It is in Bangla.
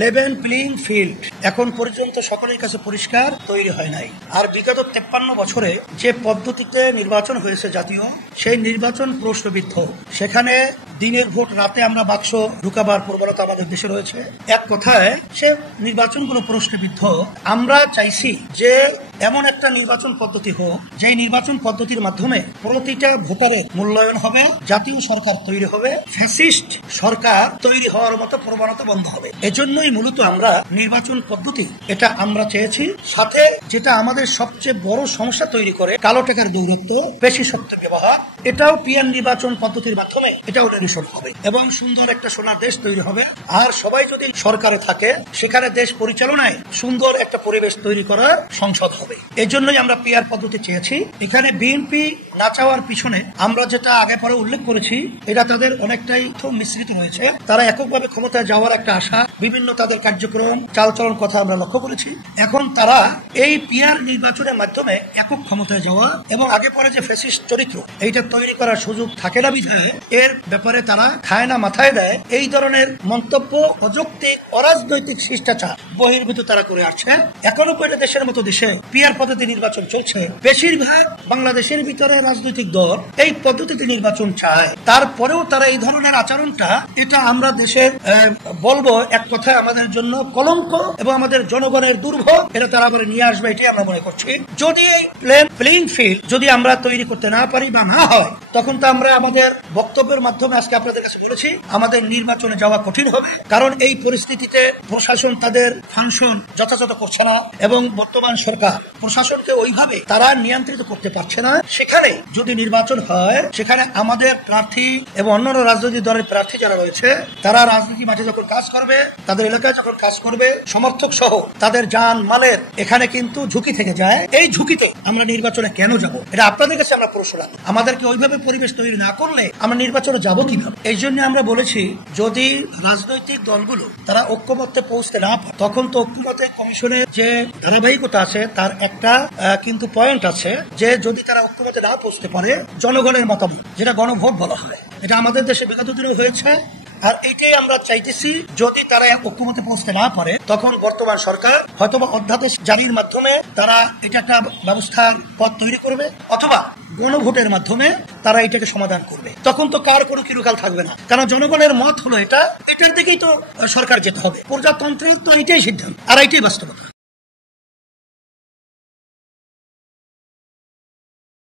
লেভেল প্লেইং ফিল্ড এখন পর্যন্ত সকলের কাছে পরিষ্কার তৈরি হয় নাই। আর বিগত 53 বছরে যে পদ্ধতিতে নির্বাচন হয়েছে জাতীয়, সেই নির্বাচন প্রশ্নবিদ্ধ। সেখানে দিনের ভোট রাতে আমরা বাক্স ঢুকাবার প্রবণতা আমাদের দেশে রয়েছে। এক কথায় সে নির্বাচনগুলো প্রশ্নবিদ্ধ। আমরা চাইছি যে এমন একটা নির্বাচন পদ্ধতি হোক, যে নির্বাচন পদ্ধতির মাধ্যমে প্রতিটা ভোটারের মূল্যায়ন হবে, জাতীয় সরকার তৈরি হবে, ফ্যাসিস্ট সরকার তৈরি হওয়ার মতো প্রবণতা বন্ধ হবে। এজন্যই মূলত আমরা নির্বাচন পদ্ধতি এটা আমরা চেয়েছি। সাথে যেটা আমাদের সবচেয়ে বড় সমস্যা তৈরি করে, কালো টাকার দৌরত্ব, বেশি সত্য ব্যবহার, এটাও পিএন নির্বাচন পদ্ধতির মাধ্যমে এটাও নিরসন হবে এবং সুন্দর একটা সোনার দেশ তৈরি হবে। আর সবাই যদি সরকারে থাকে, সেখানে দেশ পরিচালনায় সুন্দর একটা পরিবেশ তৈরি করার সংসদ হবে। এজন্যই আমরা পিআর পদ্ধতি চেয়েছি। এখানে বিএনপি না চাওয়ার পিছনে আমরা যেটা আগে পরে উল্লেখ করেছি, এটা তাদের অনেকটাই মিশ্রিত রয়েছে। তারা এককভাবে ক্ষমতায় যাওয়ার একটা আশা, বিভিন্ন তাদের কার্যক্রম চালচলন কথা আমরা লক্ষ্য করেছি। এখন তারা এই পিআর নির্বাচনের মাধ্যমে একক ক্ষমতায় যাওয়া এবং আগে পরে যে ফ্যাসিস্ট চরিত্র এইটা তৈরি করার সুযোগ থাকে না বিধায় এর ব্যাপারে তারা খায় না মাথায় দেয়। এই ধরনের মন্তব্য অযৌক্তিক অরাজনৈতিক শিষ্টাচার বহির্ভূত তারা করে আসছে। এখনো পর্যন্ত দেশের মতো দেশে পিআর পদ্ধতি নির্বাচন চলছে। বেশিরভাগ বাংলাদেশের ভিতরে রাজনৈতিক দল এই পদ্ধতিতে নির্বাচন চায়, তারপরেও তারা এই ধরনের আচরণটা, এটা আমরা দেশের বলবো এক কথায় আমাদের জন্য কলঙ্ক এবং আমাদের জনগণের দুর্ভোগ। এটা তারা আবার নিয়ে আসবে, এটাই আমরা মনে করছি। যদি এই প্লেইং ফিল্ড যদি আমরা তৈরি করতে না পারি বা না হয়, তখন তো আমরা আমাদের বক্তব্যের মাধ্যমে আজকে আপনাদের কাছে বলেছি আমাদের নির্বাচনে যাওয়া কঠিন হবে। কারণ এই পরিস্থিতিতে প্রশাসন তাদের ফাংশন যথাযথ করছে না এবং বর্তমান সরকার প্রশাসনকে ওইভাবে তারা নিয়ন্ত্রিত করতে পারছে না। সেখানে যদি নির্বাচন হয়, সেখানে আমাদের প্রার্থী এবং অন্যান্য রাজনৈতিক দলের প্রার্থী যারা রয়েছে, তারা রাজনীতি মাঠে যখন কাজ করবে, তাদের এলাকায় যখন কাজ করবে, সমর্থক সহ তাদের জান মালের এখানে কিন্তু ঝুঁকি থেকে যায়। এই ঝুঁকিতে আমরা নির্বাচনে কেন যাব? এটা আপনাদের কাছে আমরা প্রশ্ন রাখি। আমাদেরকে ওইভাবে পরিবেশ তৈরি না করলে আমরা নির্বাচনে যাব কিভাবে? এই জন্য আমরা বলেছি, যদি রাজনৈতিক দলগুলো তারা ঐক্যমত্যে পৌঁছতে না পারে, তখন তো ঐক্যমত্যে কমিশনের যে ধারাবাহিকতা আছে তার একটা কিন্তু পয়েন্ট আছে, যে যদি তারা ঐক্যমত্যে না পৌঁছতে পারে, জনগণের মতামত যেটা গণভোট বলা হয়, এটা আমাদের দেশে বিগত দিনেও হয়েছে। আর এইটাই আমরা চাইতেছি, যদি তারা ঐক্যমত্যে পৌঁছতে না পারে, তখন বর্তমান সরকার হয়তোবা অধ্যাদেশ জারির মাধ্যমে তারা এটা একটা ব্যবস্থার পথ তৈরি করবে, অথবা গণভোটের মাধ্যমে তারা এটাকে সমাধান করবে। তখন তো কার কোনো কিরুকাল থাকবে না, কারণ জনগণের মত হলো এটার দিকেই তো সরকার যেতে হবে। প্রজাতন্ত্রের তো এটাই সিদ্ধান্ত, আর এটাই বাস্তবতা।